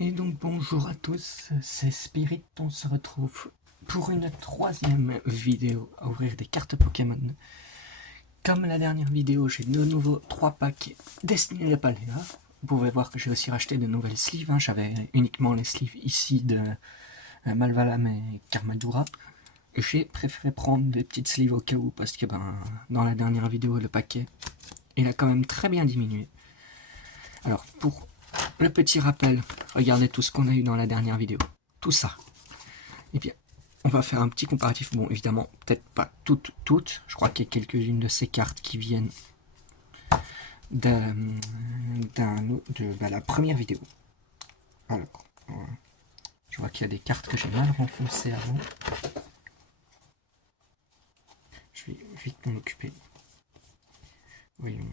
Et donc bonjour à tous, c'est Spirit, on se retrouve pour une troisième vidéo à ouvrir des cartes Pokémon. Comme la dernière vidéo, j'ai de nouveau 3 packs destinés à Paléa. Vous pouvez voir que j'ai aussi racheté de nouvelles sleeves, j'avais uniquement les sleeves ici de Malvalam et Karmadura. J'ai préféré prendre des petites sleeves au cas où, parce que dans la dernière vidéo, le paquet, il a quand même très bien diminué. Alors pour le petit rappel, regardez tout ce qu'on a eu dans la dernière vidéo. Tout ça. Et bien, on va faire un petit comparatif. Bon, évidemment, peut-être pas toutes. Je crois qu'il y a quelques-unes de ces cartes qui viennent de la première vidéo. Alors, je vois qu'il y a des cartes que j'ai mal renfoncées avant. Je vais vite m'en occuper. Voyons.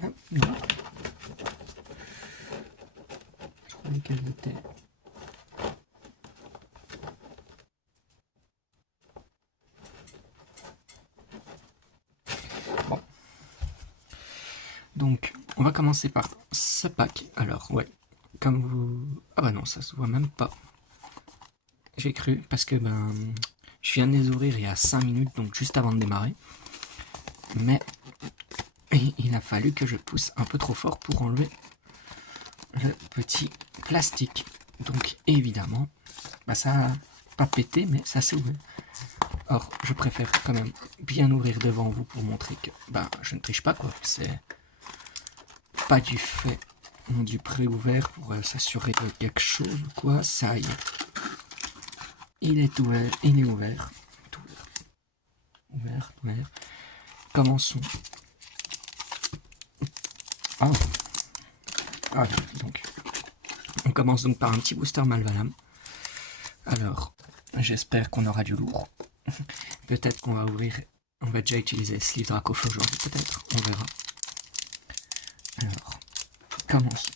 Ah, non. Je croyais qu'elle était. Bon. Donc, on va commencer par ce pack. Alors, ouais. Comme vous. Ah bah non, ça se voit même pas. J'ai cru, parce que je viens de les ouvrir il y a 5 minutes, donc juste avant de démarrer. Mais il a fallu que je pousse un peu trop fort pour enlever le petit plastique. Donc évidemment, ça n'a pas pété, mais ça s'est ouvert. Or, je préfère quand même bien ouvrir devant vous pour montrer que je ne triche pas, quoi. C'est pas du fait du pré-ouvert pour s'assurer de quelque chose ou quoi. Ça y est. Il est ouvert, il est ouvert. Ouvert. Commençons. Ah, donc. On commence donc par un petit booster Malvalam. Alors, j'espère qu'on aura du lourd. Peut-être qu'on va ouvrir. On va déjà utiliser Sleeve Dracofeu aujourd'hui, peut-être. On verra. Alors, commençons.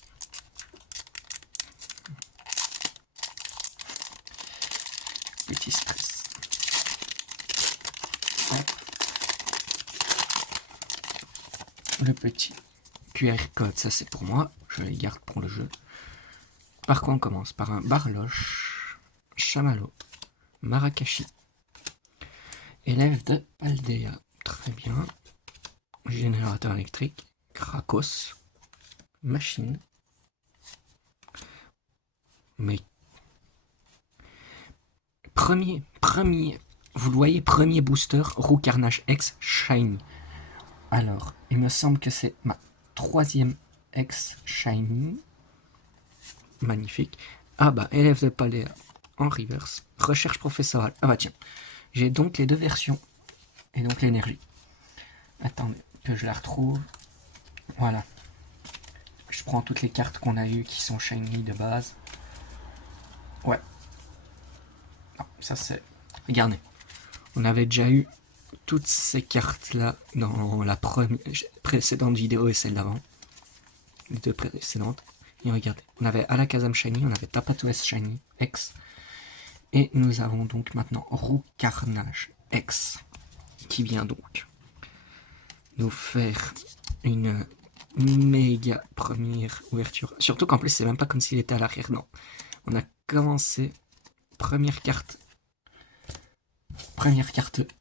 Petit stress. Ouais. Le petit QR code, ça c'est pour moi. Je les garde pour le jeu. Par quoi on commence? Par un Barloche, Chamallow, Marakashi, élève de Paldea. Très bien. Générateur électrique, Krakos, machine. Mais premier, vous le voyez, premier booster, Roux Carnage X Shiny. Alors, il me semble que c'est ma troisième X Shiny. Magnifique. Ah élève de palais en reverse. Recherche professorale. Ah tiens, j'ai donc les deux versions. Et donc l'énergie. Attendez, que je la retrouve. Voilà. Je prends toutes les cartes qu'on a eues qui sont shiny de base. Ouais. Non, ça c'est... Regardez. On avait déjà eu toutes ces cartes-là dans la précédente vidéo et celle d'avant. Les deux précédentes. Et regardez, on avait Alakazam Shiny, on avait Tapatoues Shiny X. Et nous avons donc maintenant Roux Carnage X. Qui vient donc nous faire une méga première ouverture. Surtout qu'en plus, c'est même pas comme s'il était à l'arrière, non. On a commencé, première carte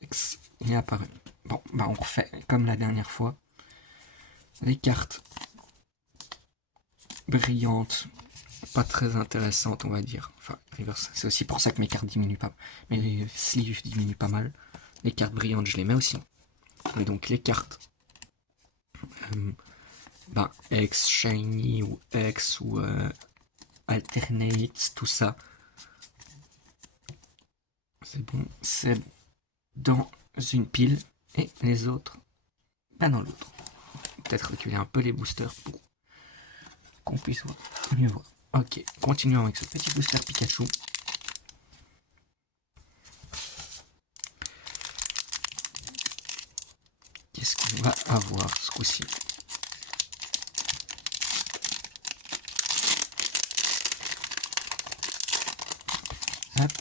X, il est apparu. Bon, on refait comme la dernière fois. Les cartes brillantes, pas très intéressantes, on va dire. Enfin, c'est aussi pour ça que mes cartes diminuent pas. Mais les sleeves diminuent pas mal. Les cartes brillantes, je les mets aussi. Et donc les cartes X Shiny ou X ou Alternate, tout ça. C'est dans une pile et les autres dans l'autre. Peut-être reculer un peu les boosters pour qu'on puisse mieux voir. Ok, continuons avec ce petit booster Pikachu. Qu'est-ce qu'on va avoir ce coup-ci? Hop.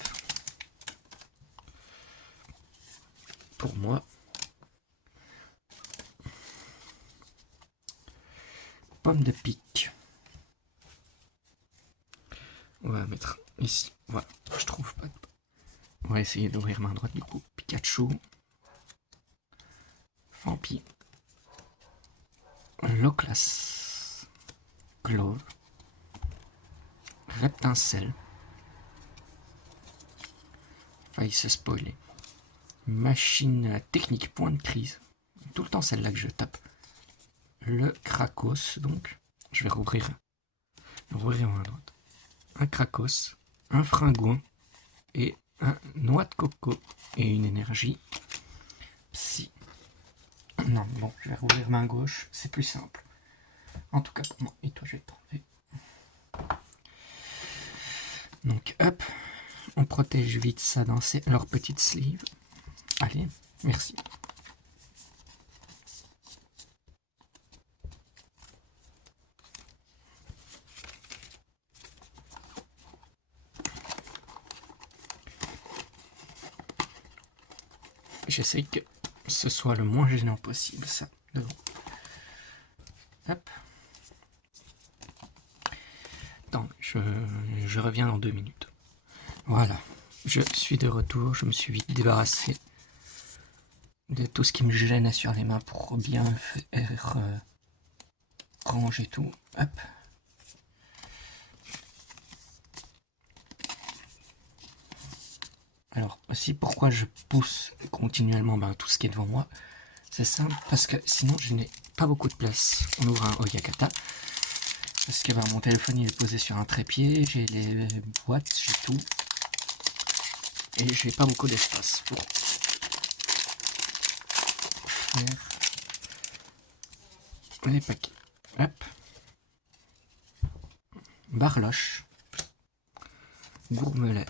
Pour moi, pomme de pique. On va mettre ici. Voilà, je trouve pas. On va essayer d'ouvrir main droite du coup. Pikachu. Fampi. Loclas. Clove. Reptincelle. Faille se spoiler. Machine technique, point de crise. Tout le temps celle-là que je tape. Le Krakos, donc. Je vais rouvrir main droite. Un Krakos, un Fringouin et un Noix de Coco et une énergie Psy. Non, bon, je vais rouvrir main gauche, c'est plus simple. En tout cas pour moi. Et toi, je vais t'enlever. Donc, hop, on protège vite ça dans leur petite sleeve. Allez, merci. J'essaye que ce soit le moins gênant possible, ça, devant. Hop. Attends, je reviens dans 2 minutes. Voilà, je suis de retour, je me suis vite débarrassé de tout ce qui me gênait sur les mains pour bien faire ranger tout. Hop. Alors aussi, pourquoi je pousse continuellement tout ce qui est devant moi, c'est simple, parce que sinon je n'ai pas beaucoup de place. On ouvre un Oyakata, parce que mon téléphone il est posé sur un trépied, j'ai les boîtes, j'ai tout, et j'ai pas beaucoup d'espace pour faire les paquets. Hop. Barloche. Gourmelet.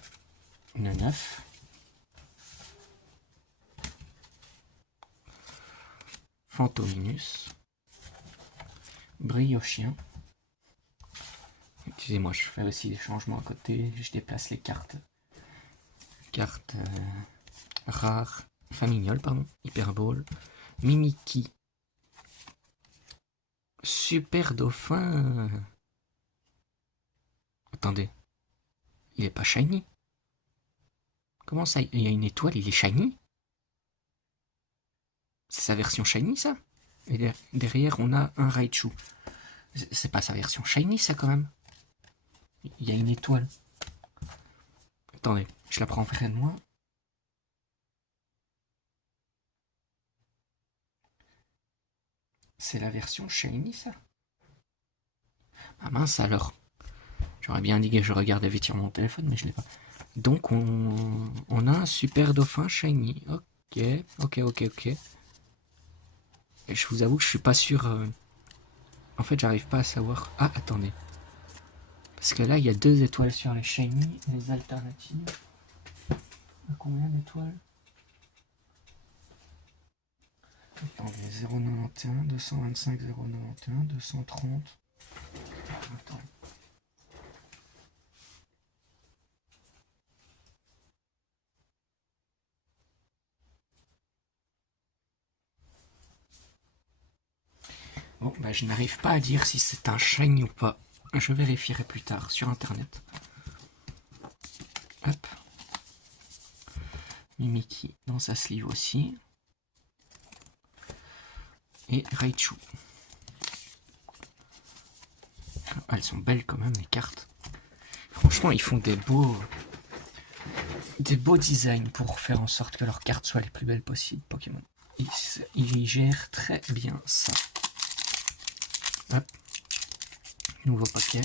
Une 9. Fantominus. Briochien. Excusez-moi, je fais aussi des changements à côté. Je déplace les cartes. Cartes rares. Familiole, pardon. Hyperbole. Mimiki. Super Dauphin. Attendez. Il est pas shiny? Comment ça? Il y a une étoile, il est shiny? C'est sa version shiny, ça? Et derrière, on a un Raichu. C'est pas sa version shiny, ça, quand même? Il y a une étoile. Attendez, je la prends près de moi. C'est la version shiny, ça? Ah mince, alors. J'aurais bien dit que je regardais vite sur mon téléphone, mais je l'ai pas. Donc, on a un super dauphin shiny. Ok. Et je vous avoue que je suis pas sûr. En fait, j'arrive pas à savoir. Ah, attendez. Parce que là, il y a 2 étoiles sur les shiny. Les alternatives. À combien d'étoiles? Attendez, 0,91, 225, 0,91, 230. Attends. Bon, je n'arrive pas à dire si c'est un shiny ou pas. Je vérifierai plus tard sur internet. Hop. Mimiki dans sa sleeve aussi. Et Raichu. Ah, elles sont belles quand même, les cartes. Franchement, ils font des beaux designs pour faire en sorte que leurs cartes soient les plus belles possibles, Pokémon. Ils gèrent très bien ça. Hop. Nouveau paquet.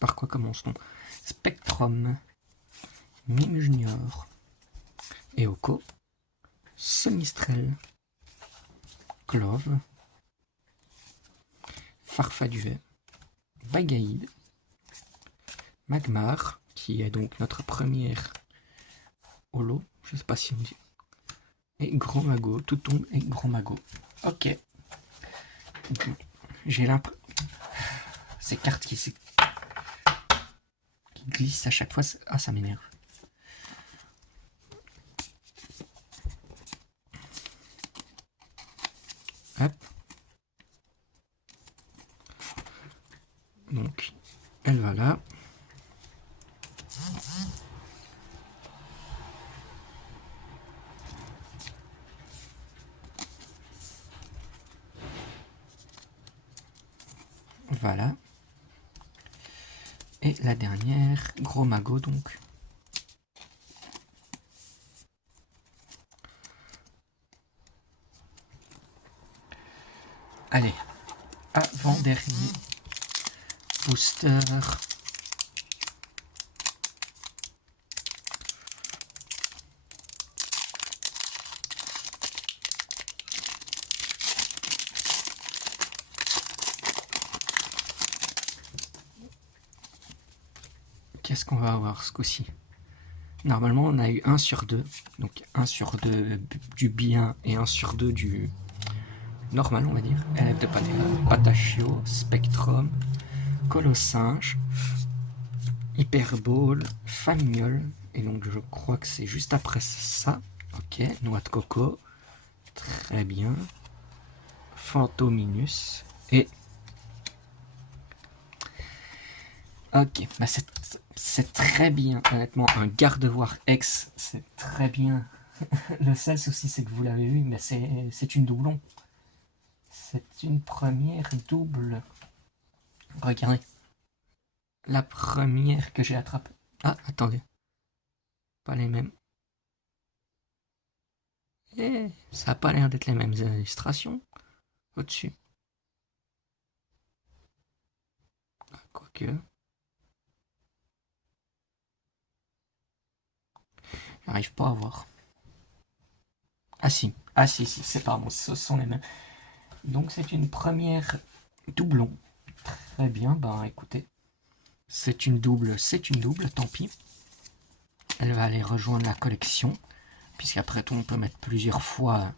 Par quoi commence-t-on? Spectrum, Mime Junior, Eoko, Semistrel, Clove, Farfaduet, Bagaïd, Magmar, qui est donc notre première holo, je sais pas si on dit, et Gros Mago, tout tombe et Gros Mago. Ok. J'ai l'impression... Ces cartes qui glissent à chaque fois, ah ça m'énerve. Donc, elle va là. Voilà. Et la dernière, gros magot donc. Allez, avant-dernier booster. Qu'est-ce qu'on va avoir ce coup-ci? Normalement, on a eu 1 sur 2. Donc 1 sur 2 du bien et 1 sur 2 du normal, on va dire. Élève de Paléa, Patachio, Spectrum, Colossinge, Hyperbole, Famignol. Et donc je crois que c'est juste après ça. Ok, Noix de coco. Très bien. Fantominus. Et... ok, bah c'est très bien, honnêtement. Un gardevoir X, c'est très bien. Le seul souci, c'est que vous l'avez vu, mais c'est une doublon. C'est une première double. Regardez. La première que j'ai attrapée. Ah, attendez. Pas les mêmes. Ça a pas l'air d'être les mêmes illustrations au-dessus. Quoique. J'arrive pas à voir. Ah si. Ah si, si, c'est pardon, ce sont les mêmes. Donc c'est une première doublon. Très bien, ben écoutez. C'est une double, tant pis. Elle va aller rejoindre la collection. Puisqu'après tout, on peut mettre plusieurs fois...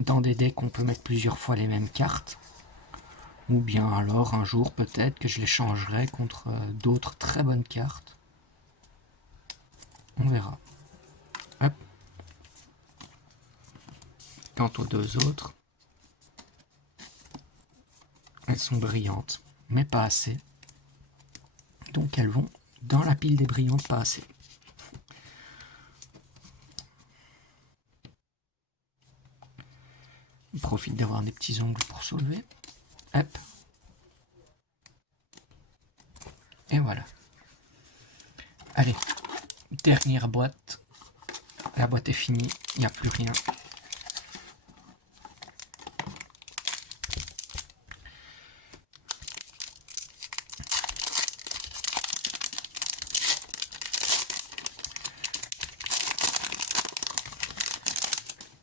dans des decks, on peut mettre plusieurs fois les mêmes cartes. Ou bien alors, un jour, peut-être que je les changerai contre d'autres très bonnes cartes. On verra. Hop. Quant aux deux autres, elles sont brillantes, mais pas assez. Donc elles vont dans la pile des brillantes pas assez. On profite d'avoir des petits ongles pour soulever. Hop. Et voilà. Allez, dernière boîte. La boîte est finie, il n'y a plus rien.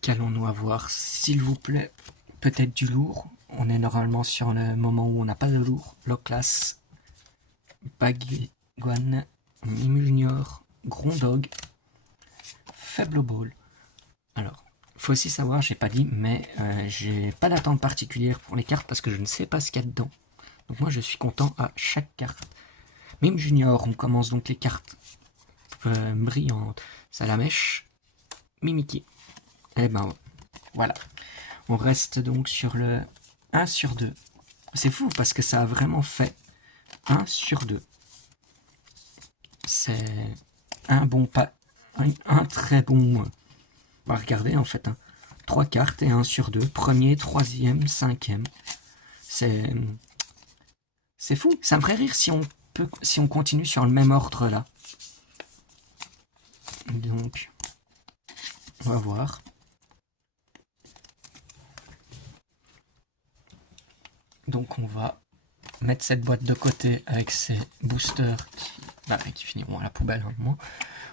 Qu'allons-nous avoir, s'il vous plaît? Peut-être du lourd. On est normalement sur le moment où on n'a pas de lourd. Loclas, Baguan, Mime Junior, Grondog, Faible Ball. Alors, faut aussi savoir, j'ai pas dit, mais j'ai pas d'attente particulière pour les cartes parce que je ne sais pas ce qu'il y a dedans. Donc moi je suis content à chaque carte. Mime Junior, on commence donc les cartes brillantes. Salamèche, Mimiki. Et ben voilà. On reste donc sur le 1 sur 2. C'est fou parce que ça a vraiment fait 1 sur 2. C'est un bon pas. Un très bon. On va regarder en fait. 3 cartes et 1 sur 2. Premier, troisième, cinquième. C'est fou. Ça me ferait rire si on continue sur le même ordre là. Donc, on va voir. Donc on va mettre cette boîte de côté avec ses boosters qui finiront à la poubelle un moment.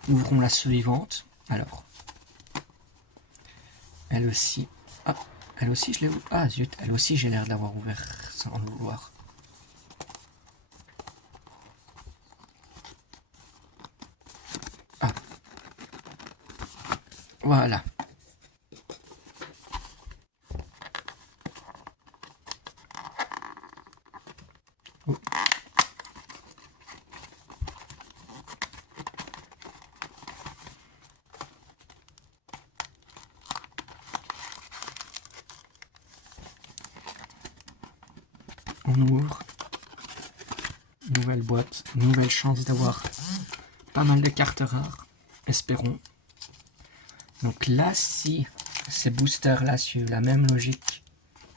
Ouvrons la suivante. Alors, elle aussi. Ah, elle aussi, je l'ai ouvert. Ah zut, elle aussi, j'ai l'air de l'avoir ouvert sans le vouloir. Ah. Voilà. Oh. On ouvre. Nouvelle boîte, nouvelle chance d'avoir pas mal de cartes rares. Espérons. Donc là, si ces boosters-là suivent la même logique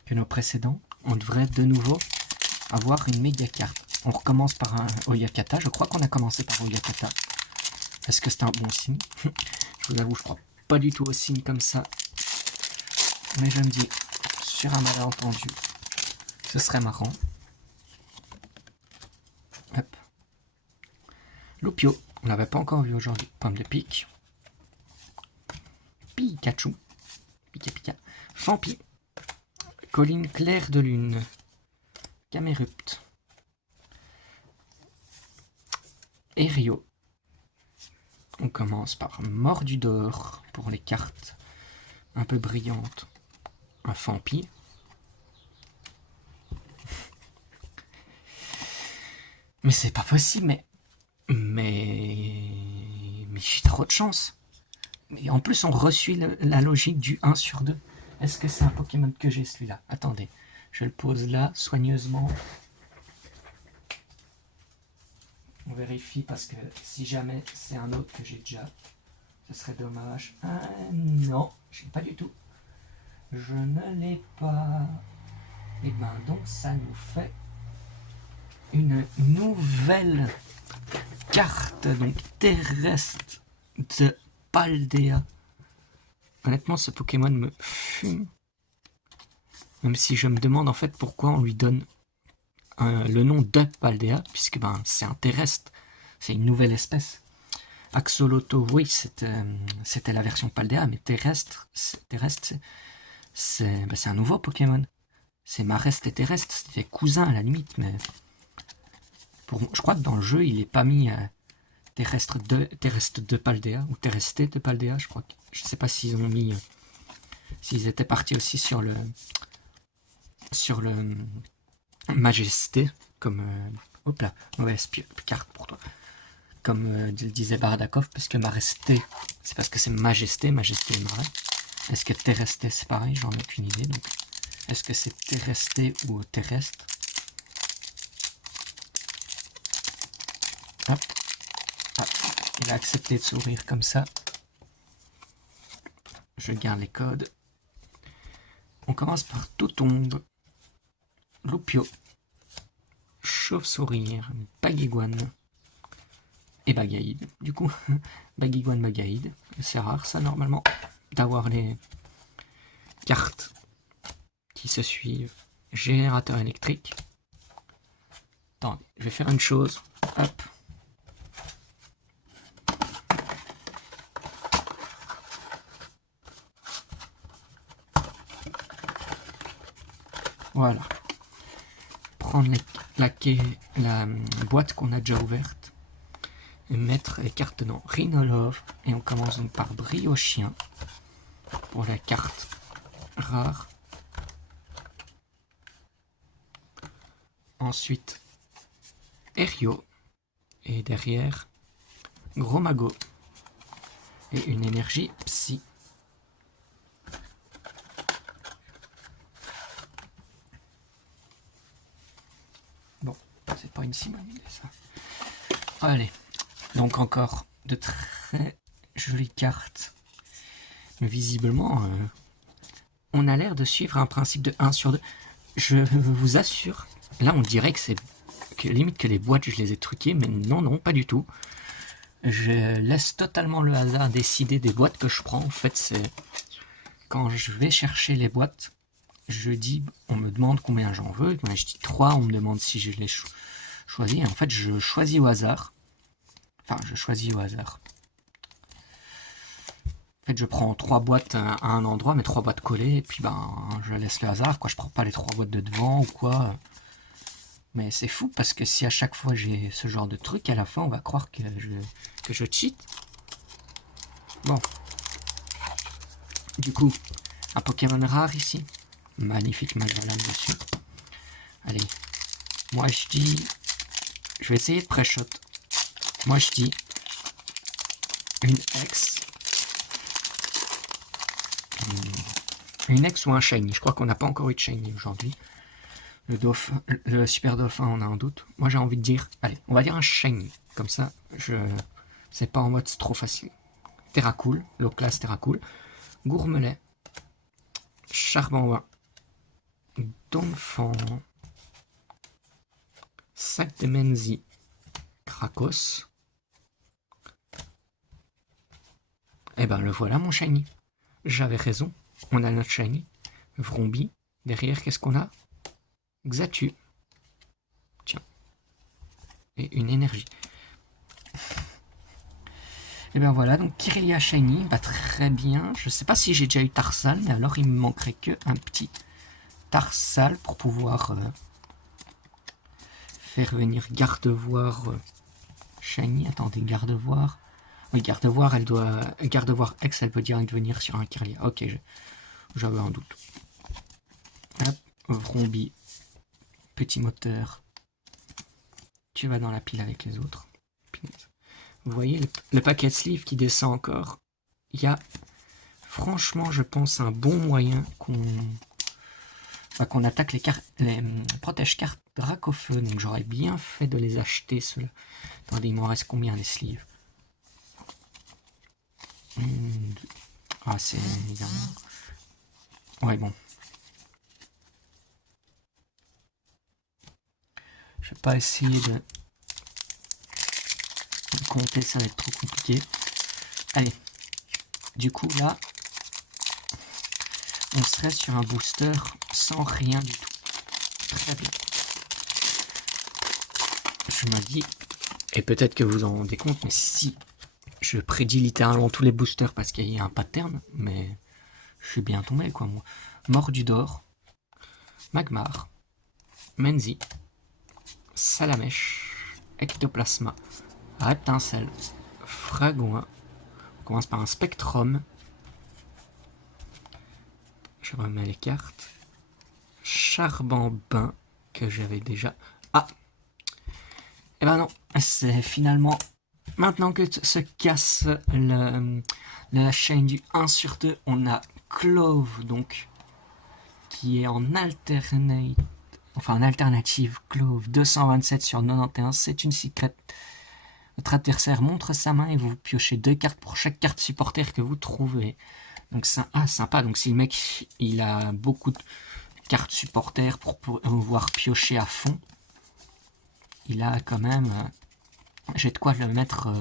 que nos précédents, on devrait de nouveau avoir une méga carte. On recommence par un Oyakata. Je crois qu'on a commencé par Oyakata. Est-ce que c'est un bon signe? Je vous avoue, je crois pas du tout au signe comme ça. Mais je me dis, sur un malentendu, ce serait marrant. Hop. Lupio, on l'avait pas encore vu aujourd'hui. Pomme de pique. Pikachu. Pika Pika. Fampi. Colline claire de lune. Camerupt. Et Rio. On commence par Mordu d'or pour les cartes un peu brillantes. Un Fampi. Mais c'est pas possible, mais j'ai trop de chance. Et en plus, on reçut la logique du 1 sur 2. Est-ce que c'est un Pokémon que j'ai celui-là? Attendez, je le pose là, soigneusement. On vérifie parce que si jamais c'est un autre que j'ai déjà, ce serait dommage. Ah, non, je l'ai pas du tout. Je ne l'ai pas. Et ben donc ça nous fait une nouvelle carte donc terrestre de Paldea. Honnêtement, ce Pokémon me fume. Même si je me demande en fait pourquoi on lui donne le nom de Paldea, puisque ben, c'est un terrestre, c'est une nouvelle espèce. Axoloto, oui, c'était la version Paldea, mais terrestre, c'est un nouveau Pokémon. C'est Marest et terrestre, c'est des cousins à la limite, mais je crois que dans le jeu, il n'est pas mis terrestre de Paldea, ou terresté de Paldea, je crois. Je sais pas s'ils ont mis... s'ils étaient partis aussi sur le Majesté, comme... hop là, mauvaise carte pour toi. Comme disait Bardakov, parce que Maresté, c'est parce que c'est Majesté, Majesté et Marais. Est-ce que terresté, c'est pareil? J'en ai aucune idée, donc... Est-ce que c'est terresté ou terrestre? Hop. Ah, il a accepté de s'ouvrir comme ça. Je garde les codes. On commence par Toutombe, Lupio, Chauve-sourire, Baguiguane et Bagaïde. Du coup, Baguiguane, Bagaïde. C'est rare ça normalement d'avoir les cartes qui se suivent. Générateur électrique. Attendez, je vais faire une chose. Hop. Voilà. Prendre la boîte qu'on a déjà ouverte et mettre les cartes dans Rhinolove. Et on commence donc par Briochien pour la carte rare. Ensuite, Erio. Et derrière, Gros Mago. Et une énergie Psy. Bon, c'est pas une si bonne idée ça. Allez, donc encore de très jolies cartes. Mais visiblement, on a l'air de suivre un principe de 1 sur 2. Je vous assure, là on dirait que c'est limite que les boîtes je les ai truquées, mais non, pas du tout. Je laisse totalement le hasard décider des boîtes que je prends. En fait, c'est quand je vais chercher les boîtes, je dis, on me demande combien j'en veux. Moi, je dis 3, on me demande si je les choisis. Et en fait, je choisis au hasard. Enfin, je choisis au hasard. En fait, je prends 3 boîtes à un endroit, mais 3 boîtes collées, et puis je laisse le hasard, quoi. Je prends pas les 3 boîtes de devant ou quoi. Mais c'est fou parce que si à chaque fois j'ai ce genre de truc, à la fin on va croire que je cheat. Bon. Du coup, un Pokémon rare ici. Magnifique Magdalene dessus. Allez. Moi je dis... Je vais essayer de pré-shot. Moi je dis... Une X. Une X ou un Shiny. Je crois qu'on n'a pas encore eu de Shiny aujourd'hui. Le dauphin, le super dauphin, on a un doute. Moi, j'ai envie de dire, allez, on va dire un shiny. Comme ça, c'est pas en mode c'est trop facile. Terracool, low class Terracool. Gourmelet. Charbon Donphan. Sac de Menzi. Krakos. Eh ben, le voilà, mon shiny. J'avais raison. On a notre shiny. Vrombi. Derrière, qu'est-ce qu'on a? Xatu. Tiens. Et une énergie. Et ben voilà, donc Kirlia Shiny, bah très bien. Je sais pas si j'ai déjà eu Tarsal, mais alors il me manquerait que un petit Tarsal pour pouvoir faire venir Gardevoir Shiny. Attendez, Gardevoir. Oui, Gardevoir, elle doit. Gardevoir X, elle peut direct venir sur un Kirlia. Ok, j'avais un doute. Hop, Vrombi, petit moteur. Tu vas dans la pile avec les autres. Vous voyez le paquet de sleeve qui descend encore. Il y a, franchement, je pense, un bon moyen qu'on attaque les protège-cartes Dracofeu. Donc j'aurais bien fait de les acheter, ceux-là. Attendez, il m'en reste combien, les sleeves? Ah, c'est évidemment... Ouais, bon. Je vais pas essayer de compter, ça va être trop compliqué. Allez. Du coup, là, on serait sur un booster sans rien du tout. Très bien. Je me dis, et peut-être que vous en rendez compte, mais si je prédis littéralement tous les boosters parce qu'il y a un pattern, mais je suis bien tombé, quoi, moi. Mordudor, Magmar, Menzi, Salamèche, Ectoplasma, Reptincelle, Fragouin. On commence par un Spectrum. Je remets les cartes. Charbambin, que j'avais déjà. Ah! Eh ben non, c'est finalement... Maintenant que se casse la chaîne du 1 sur 2, on a Clove, donc, qui est en alternate, enfin en alternative, Clove 227 sur 91, c'est une secret. Votre adversaire montre sa main et vous piochez 2 cartes pour chaque carte supporter que vous trouvez. Donc c'est sympa, donc si le mec il a beaucoup de cartes supporter pour pouvoir piocher à fond, il a quand même... j'ai de quoi le mettre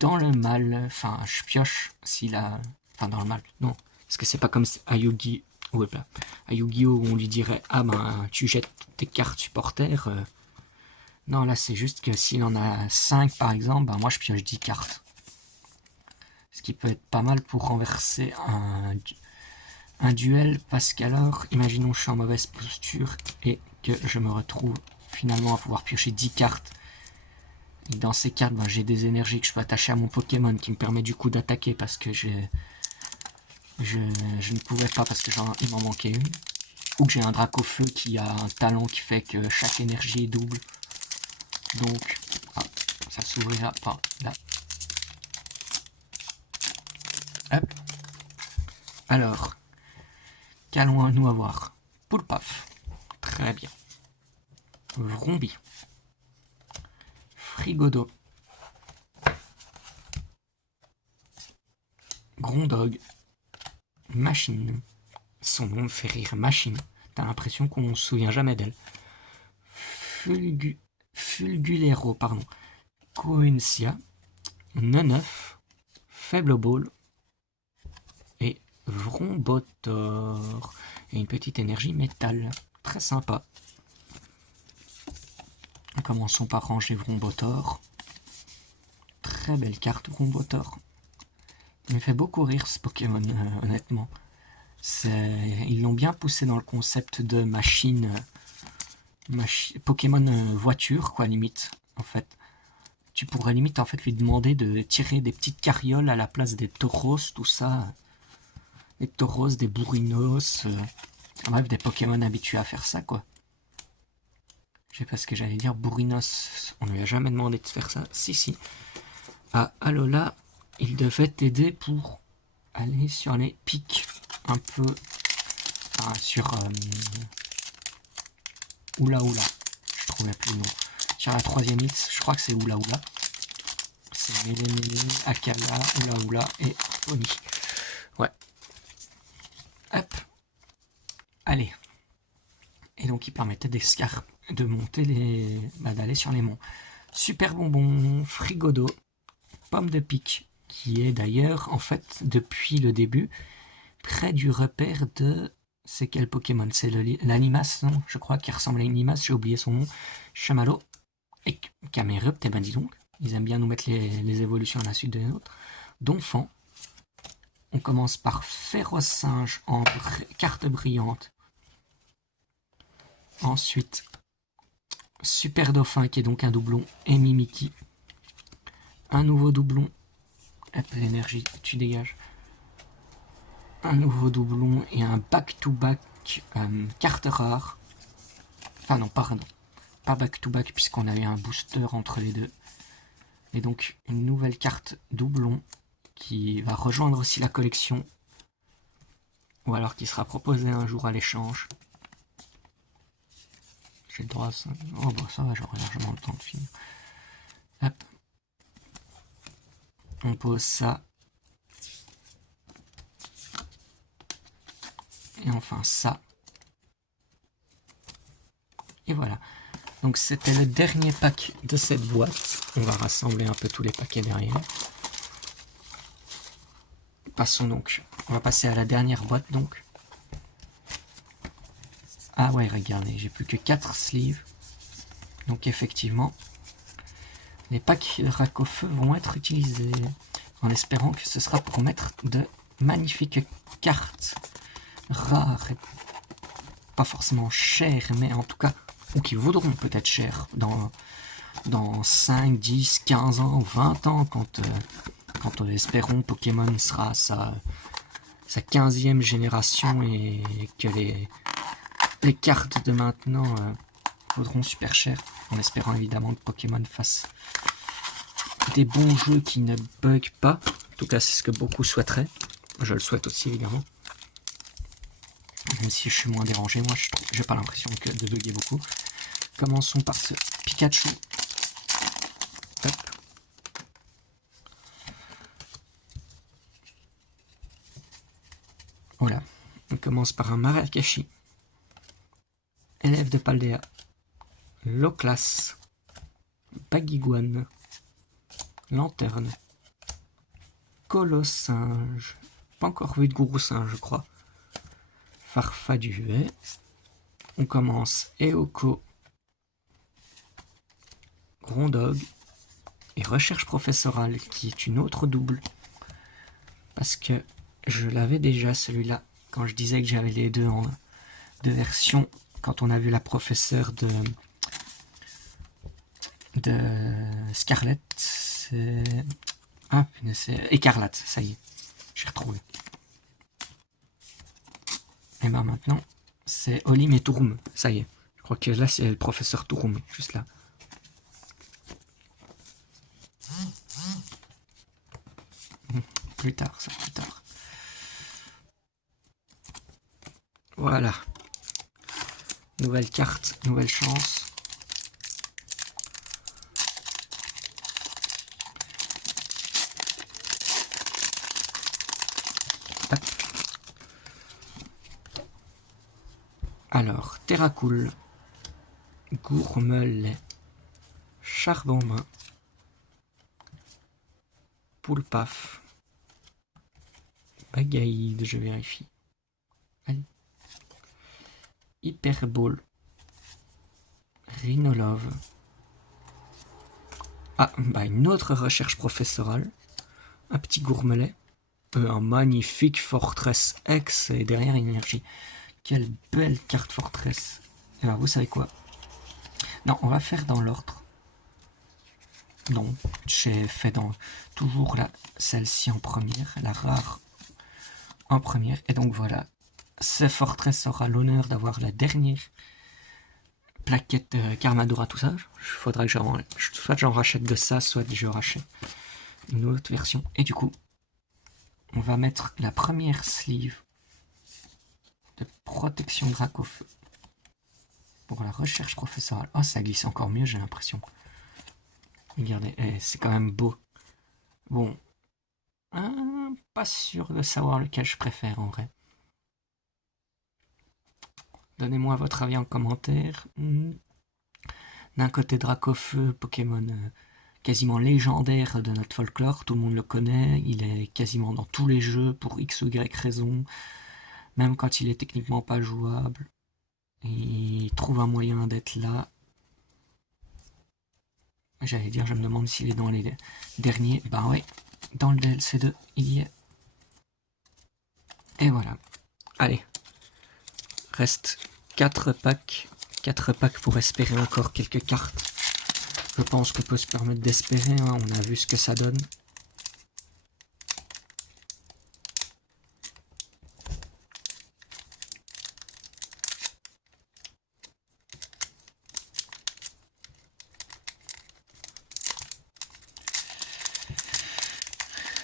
dans le mal. Enfin, je pioche s'il a... Enfin, dans le mal, non. Parce que c'est pas comme à Yu-Gi... Ouais, bah, à Yu-Gi-Oh! Où on lui dirait « Ah ben, tu jettes tes cartes supporters. Non, là, c'est juste que s'il en a 5, par exemple, ben, moi, je pioche 10 cartes. Ce qui peut être pas mal pour renverser un duel. Parce qu'alors, imaginons que je suis en mauvaise posture et que je me retrouve finalement à pouvoir piocher 10 cartes. Et dans ces cartes, ben, j'ai des énergies que je peux attacher à mon Pokémon qui me permet du coup d'attaquer parce que je ne pouvais pas parce que il m'en manquait une. Ou que j'ai un Dracofeu qui a un talent qui fait que chaque énergie est double. Donc, ça s'ouvrira pas là. Hop. Alors, qu'allons-nous avoir? Poulpaf. Très bien. Vrombi. Frigodo. Grondog. Machine. Son nom me fait rire, Machine. T'as l'impression qu'on se souvient jamais d'elle. Fulgulero, pardon. Coencia. Neneuf. Faible Ball. Et Vrombotor. Et une petite énergie métal. Très sympa. Commençons par ranger Vrombotor. Très belle carte, Vrombotor. Il me fait beaucoup rire ce Pokémon, honnêtement. Ils l'ont bien poussé dans le concept de Pokémon voiture, quoi, limite, en fait. Tu pourrais limite, en fait, lui demander de tirer des petites carrioles à la place des tauros, tout ça. Des tauros, des bourrinos. Bref, des Pokémon habitués à faire ça, quoi. Je sais pas ce que j'allais dire, bourrinos. On lui a jamais demandé de faire ça. Si. Ah, Alola, il devait t'aider pour aller sur les pics un peu... Enfin, sur... Oula Oula. Je trouvais plus le nom. Sur la 3e X, je crois que c'est Oula Oula. C'est Mele Mele, Akala, Oula Oula et Oni. Ouais. Hop. Allez. Et donc, il permettait de monter d'aller sur les monts. Super bonbon, frigodo, pomme de pique, qui est d'ailleurs, en fait, depuis le début, près du repère de... C'est quel Pokémon? C'est l'Animas, non? Je crois qu'il ressemble à une Animas, j'ai oublié son nom. Chamallow et Camerupt, eh ben dis donc. Ils aiment bien nous mettre les évolutions à la suite des autres. Donphan. On commence par Féroce-Singe en carte brillante. Ensuite, Super Dauphin, qui est donc un doublon, et Mimiki. Un nouveau doublon. Hop, l'énergie, tu dégages. Un nouveau doublon et un back-to-back carte rare. Enfin non, pardon. Pas back-to-back puisqu'on avait un booster entre les deux. Et donc une nouvelle carte doublon qui va rejoindre aussi la collection. Ou alors qui sera proposée un jour à l'échange. J'ai le droit à ça. Oh bah ça va, j'aurai largement le temps de finir. Hop. On pose ça. Et enfin ça. Et voilà. Donc c'était le dernier pack de cette boîte. On va rassembler un peu tous les paquets derrière. Passons donc. On va passer à la dernière boîte donc. Ah ouais, regardez, j'ai plus que 4 sleeves. Donc effectivement, les packs de rack au feu vont être utilisés. En espérant que ce sera pour mettre de magnifiques cartes rares et pas forcément chères, mais en tout cas, ou qui vaudront peut-être cher dans 5, 10, 15 ans, 20 ans, quand espérons Pokémon sera sa 15e génération et que les cartes de maintenant vaudront super cher, en espérant évidemment que Pokémon fasse des bons jeux qui ne bug pas. En tout cas, c'est ce que beaucoup souhaiteraient. Je le souhaite aussi évidemment. Même si je suis moins dérangé, moi j'ai pas l'impression de bugger beaucoup. Commençons par ce Pikachu. Hop. Voilà. On commence par un Marakashi. Élève de Paldea. Loclas. Baguiguane. Lanterne. Colossinge. Pas encore vu de Gourou-Singe, je crois. Farfaduet. On commence Eoko. Grondog. Et Recherche Professorale, qui est une autre double. Parce que je l'avais déjà celui-là, quand je disais que j'avais les deux en deux versions, quand on a vu la professeure de Scarlett. C'est... Ah, c'est Écarlate, ça y est, j'ai retrouvé. Et ben maintenant, c'est Olim et Touroum, ça y est. Je crois que là, c'est le professeur Touroum, juste là. Plus tard, ça, plus tard. Voilà. Nouvelle carte, nouvelle chance. Hop. Alors, Terracool, Gourmelet, Charbonmain, Poulpaf, Bagaïde, je vérifie. Allez. Hyperball, Rhinolove. Ah, bah une autre recherche professorale. Un petit Gourmelet. Un magnifique Fortress X et derrière énergie. Quelle belle carte Fortress. Et alors, vous savez quoi? Non, on va faire dans l'ordre. Donc, j'ai fait toujours celle-ci en première, la rare en première. Et donc voilà, ce Fortress aura l'honneur d'avoir la dernière plaquette Karmadora, tout ça. Il faudra que soit j'en rachète de ça, soit je rachète une autre version. Et du coup, on va mettre la première sleeve de protection Drac au feu. pour la recherche professorale. Oh, ça glisse encore mieux, j'ai l'impression. Regardez, c'est quand même beau. Bon, pas sûr de savoir lequel je préfère en vrai. Donnez-moi votre avis en commentaire. D'un côté, Dracofeu, Pokémon quasiment légendaire de notre folklore, tout le monde le connaît, il est quasiment dans tous les jeux pour X ou Y raison, même quand il est techniquement pas jouable. Il trouve un moyen d'être là. J'allais dire, je me demande s'il est dans les derniers. Bah ouais, dans le DLC 2, il y est. Et voilà. Allez, reste 4 packs. 4 packs pour espérer encore quelques cartes. Je pense qu'on peut se permettre d'espérer, hein. On a vu ce que ça donne.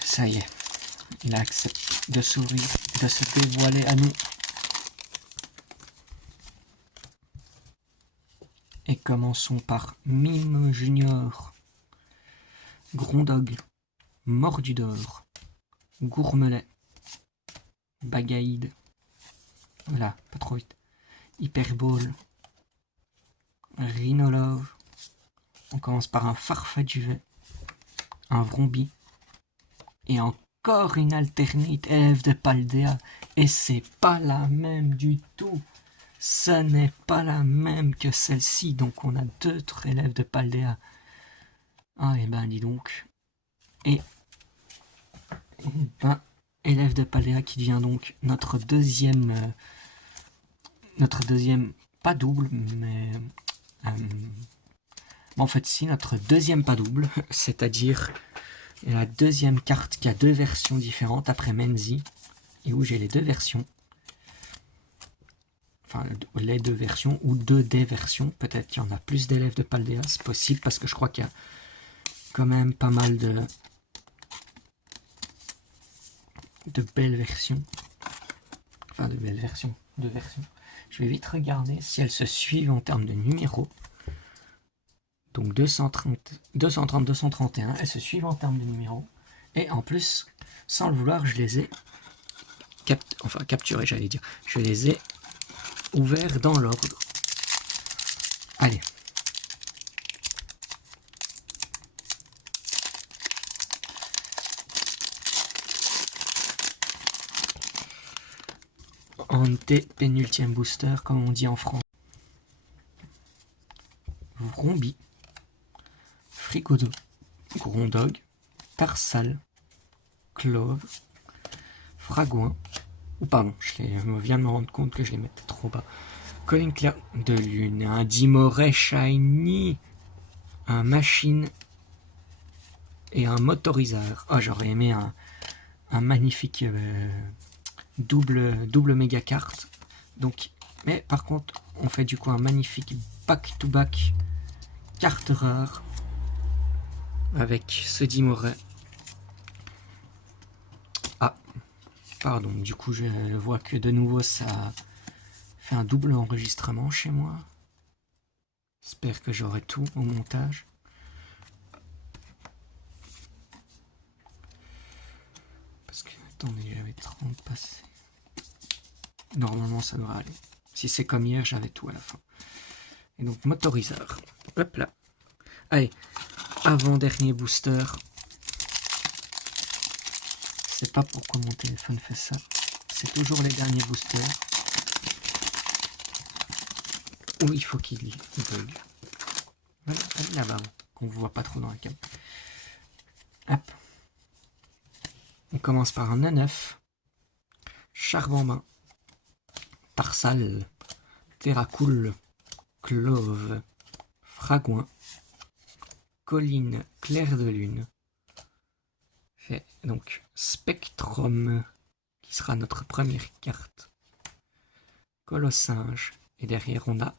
Ça y est, il a accepté de s'ouvrir, de se dévoiler à nous. Et commençons par Mime Junior, Grondog, Mordudor, Gourmelet, Bagaïde, voilà, pas trop vite, Hyperball, Rhinolove, on commence par un Farfaduvet, un Vrombi, et encore une alternate élève de Paldea, et c'est pas la même du tout. Ce n'est pas la même que celle-ci, donc on a 2 élèves de Paldea. Ah, et ben dis donc. Et ben, élève de Paldea qui devient donc notre deuxième, pas double, mais en fait si, notre deuxième pas double, c'est-à-dire la deuxième carte qui a 2 versions différentes après Menzi, et où j'ai les 2 versions. Enfin, les 2 versions, ou 2 des versions, peut-être qu'il y en a plus d'élèves de Paldea, c'est possible, parce que je crois qu'il y a quand même pas mal de belles versions. Enfin, de belles versions, de versions. Je vais vite regarder si elles se suivent en termes de numéros. Donc 230, 231, elles se suivent en termes de numéros. Et en plus, sans le vouloir, je les ai capturées, j'allais dire. Je les ai ouverts dans l'ordre. Allez. Pénultième booster, comme on dit en France. Vrombi, Frigodo, Grondog, Tarsal, Clove, Fragouin, ou pardon, je viens de me rendre compte que je les mettais trop bas. Colline Claire de Lune, un Dimoret Shiny, un Machine et un Motorizar. Ah, j'aurais aimé un magnifique double méga carte. Donc, mais par contre, on fait du coup un magnifique back-to-back carte rare avec ce Dimoret. Ah, pardon, du coup, je vois que de nouveau ça fait un double enregistrement chez moi. J'espère que j'aurai tout au montage. Parce que, attendez, j'avais 30 passés. Normalement, ça devrait aller. Si c'est comme hier, j'avais tout à la fin. Et donc, Motorizar. Hop là. Allez, avant-dernier booster. Je sais pas pourquoi mon téléphone fait ça. C'est toujours les derniers boosters. Où il faut qu'il bug. Voilà, allez là-bas, qu'on ne voit pas trop dans la cam. Hop. On commence par un A9. Charbon-main. Tarsal. Terracool. Clove. Fragouin. Colline claire de lune. Fait donc Spectrum, qui sera notre première carte. Colossinge. Et derrière, on a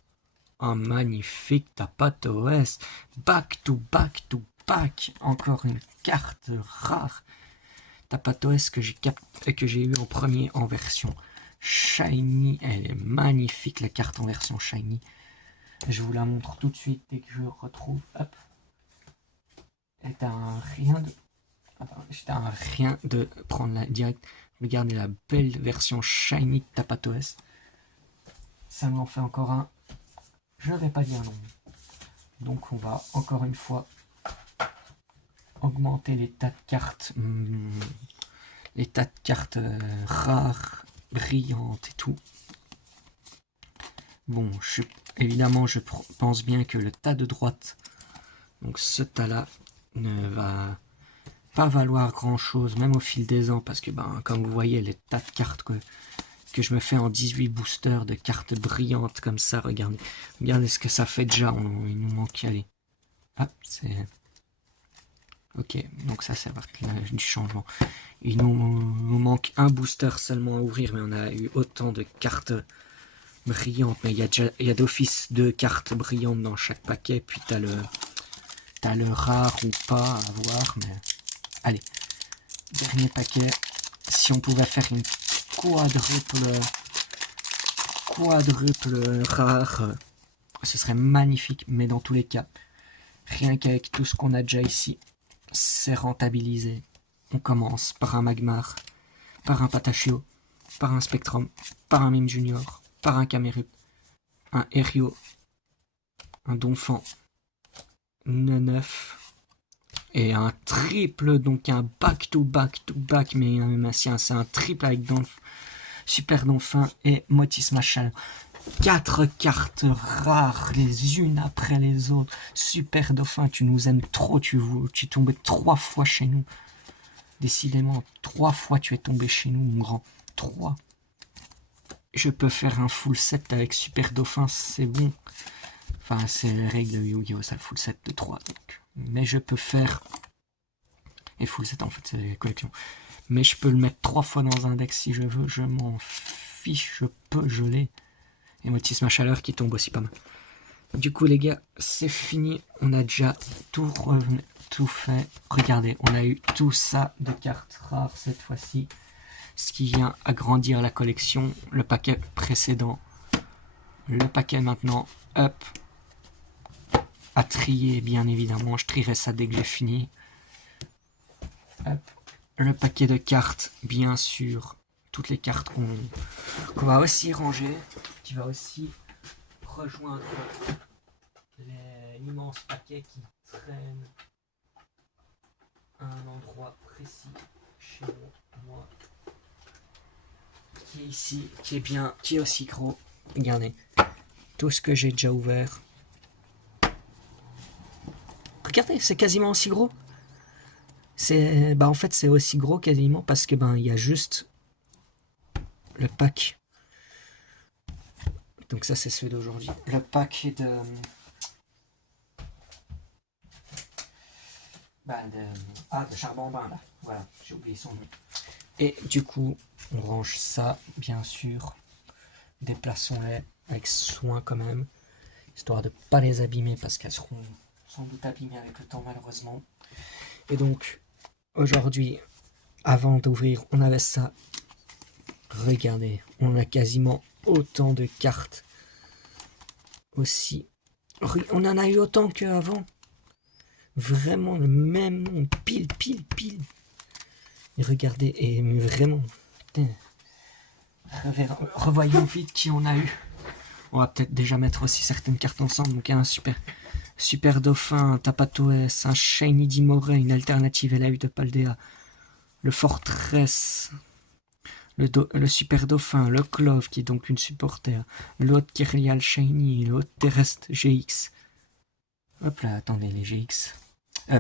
un magnifique Tapatoes. Back to back to back. Encore une carte rare. Tapatoes que j'ai eu en premier en version Shiny. Elle est magnifique, la carte en version Shiny. Je vous la montre tout de suite dès que je retrouve. Hop. J'étais à rien de prendre la direct. Regardez la belle version shiny de Tapatoes. Ça m'en fait encore un. Je ne vais pas dire non. Donc on va encore une fois augmenter les tas de cartes. Les tas de cartes rares, brillantes et tout. Bon, évidemment, je pense bien que le tas de droite, donc ce tas-là, ne va pas valoir grand-chose, même au fil des ans, parce que, comme vous voyez, les tas de cartes que je me fais en 18 boosters de cartes brillantes comme ça, regardez ce que ça fait déjà. Il nous manque, allez. Ah, c'est... Ok, donc ça, c'est du changement. Il nous manque un booster seulement à ouvrir, mais on a eu autant de cartes brillantes. Mais il y a d'office 2 cartes brillantes dans chaque paquet, puis t'as le rare ou pas à voir, mais... Allez, dernier paquet. Si on pouvait faire une quadruple rare, ce serait magnifique, mais dans tous les cas, rien qu'avec tout ce qu'on a déjà ici, c'est rentabilisé. On commence par un Magmar, par un Patachio, par un Spectrum, par un Mime Junior, par un Camerupt, un Erio, un Donphan, une 9 et un triple, donc un back-to-back, mais c'est un triple avec Super Donphan et Motisma Chaleur. 4 cartes rares les unes après les autres. Super Dauphin, tu nous aimes trop, tu es tombé 3 fois chez nous. Décidément, 3 fois tu es tombé chez nous, mon grand. 3. Je peux faire un full set avec Super Dauphin, c'est bon. Enfin, c'est les règles de Yu-Gi-Oh! Ça, full set de 3. Donc. Mais je peux faire... Et full set, en fait, c'est les collections. Mais je peux le mettre 3 fois dans un deck si je veux. Je m'en fiche, je peux geler. Et Motisma Chaleur qui tombe aussi pas mal. Du coup, les gars, c'est fini. On a déjà tout fait. Regardez, on a eu tout ça de cartes rares cette fois-ci. Ce qui vient agrandir la collection. Le paquet précédent. Le paquet maintenant. Hop. À trier, bien évidemment. Je trierai ça dès que j'ai fini. Hop. Le paquet de cartes, bien sûr. Toutes les cartes qu'on va aussi ranger. Qui va aussi rejoindre l'immense paquet qui traîne à un endroit précis chez moi. Qui est ici, qui est aussi gros. Regardez. Tout ce que j'ai déjà ouvert. Regardez, c'est quasiment aussi gros. En fait, c'est aussi gros quasiment parce que il y a juste le pack. Donc ça, c'est celui d'aujourd'hui. Le pack de charbon bain là. Voilà, j'ai oublié son nom. Et du coup, on range ça, bien sûr. Déplaçons-les avec soin quand même, histoire de pas les abîmer parce qu'elles seront sans doute abîmées avec le temps malheureusement. Et donc, aujourd'hui, avant d'ouvrir, on avait ça. Regardez, on a quasiment autant de cartes aussi. On en a eu autant qu'avant. Vraiment le même nombre, pile. Et regardez, et vraiment, putain. Revoyons vite qui on a eu. On va peut-être déjà mettre aussi certaines cartes ensemble. Donc un super Dauphin, un Tapatoes, un Shiny Dimoré, une alternative LAU de Paldea, le Fortress, le Super Dauphin, le Clove qui est donc une supporter, l'autre Kyrial Shiny, l'autre Terrestre GX. Hop là, attendez, les GX.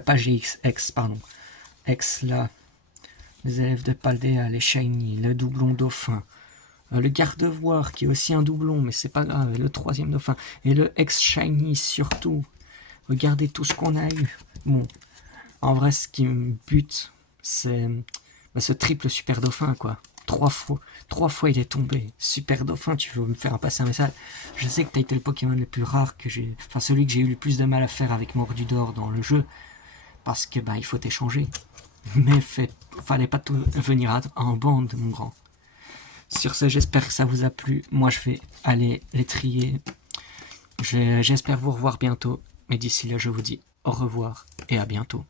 Pas GX, X, pardon. X là. Les élèves de Paldea, les Shiny, le doublon Dauphin. Le garde-voir qui est aussi un doublon, mais c'est pas grave, le troisième Dauphin. Et le ex-Shiny surtout. Regardez tout ce qu'on a eu. Bon, en vrai, ce qui me bute, c'est ce triple Super Dauphin, quoi. 3 fois il est tombé. Super Dauphin, tu veux me faire passer un message? Je sais que t'as été le Pokémon le plus rare que j'ai... Enfin, celui que j'ai eu le plus de mal à faire avec Mordudor dans le jeu. Parce que, il faut t'échanger. Mais fallait pas tout venir en bande, mon grand. Sur ce, j'espère que ça vous a plu. Moi, je vais aller les trier. J'espère vous revoir bientôt. Mais d'ici là, je vous dis au revoir et à bientôt.